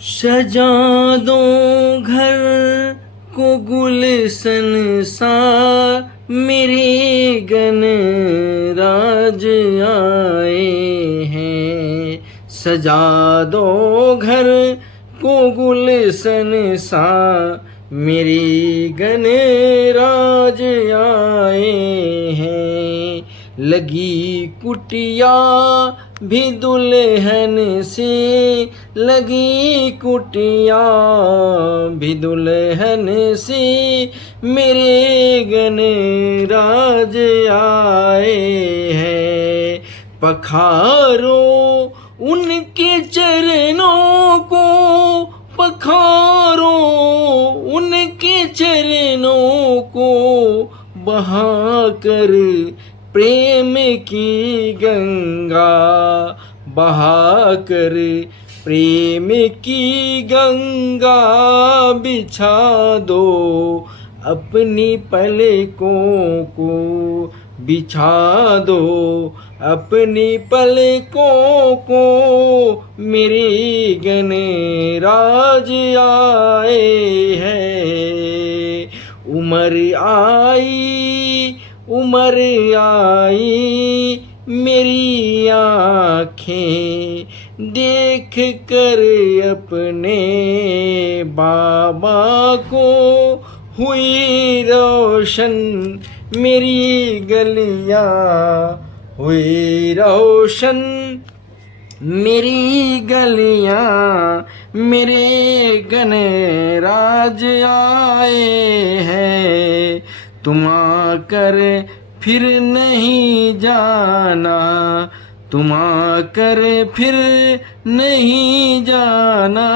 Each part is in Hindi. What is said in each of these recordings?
सजा दो घर को गुलशन सा, मेरे गणराज आए हैं। सजा दो घर को गुलशन सा, मेरे गणराज आए हैं। लगी कुटिया भी दुल्हन से, लगी कुटिया भी दुल्हन से, मेरे गणराज आए हैं। पखारो उनके चरणों को, पखारो उनके चरणों को, बहाकर प्रेम की गंगा, बहाकर प्रेम की गंगा बिछा दो अपनी पलकों को, बिछा दो अपनी पलकों को, मेरे गणराज आए हैं। उमर आई मेरी आँखें देख कर अपने बाबा को, हुई रोशन मेरी गलियाँ, हुई रोशन मेरी गलियाँ, मेरे गणराज आए हैं। तुम आकर फिर नहीं जाना, तुम आकर फिर नहीं जाना,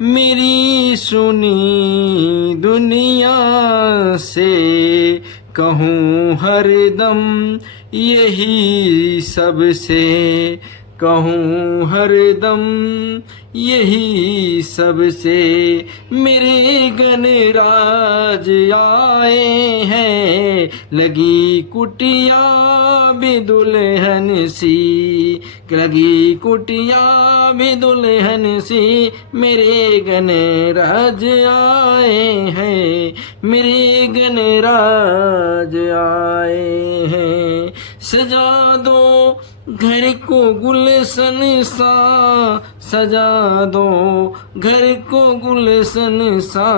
मेरी सुनी दुनिया से कहूँ हरदम यही सबसे, कहूँ हरदम यही सबसे, मेरे गणराज आए हैं। लगी कुटिया भी दुल्हन सी, लगी कुटिया भी दुल्हन सी, मेरे गणराज आए हैं, मेरे गणराज आए हैं। सजा दो घर को गुलशन सा, सजा दो घर को गुलशन सा,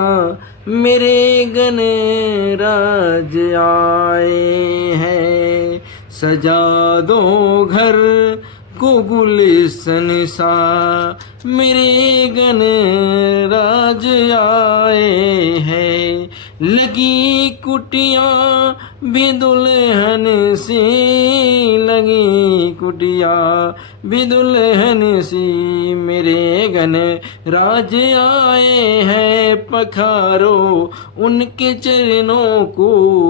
मेरे गणराज आए हैं। सजा दो घर को गुलशन सा, मेरे गणराज आए हैं। लगी कुटिया भी दुल्हन सी, लगी कुटिया भी दुल्हन सी, मेरे गणराज आए हैं। पखारो उनके चरणों को।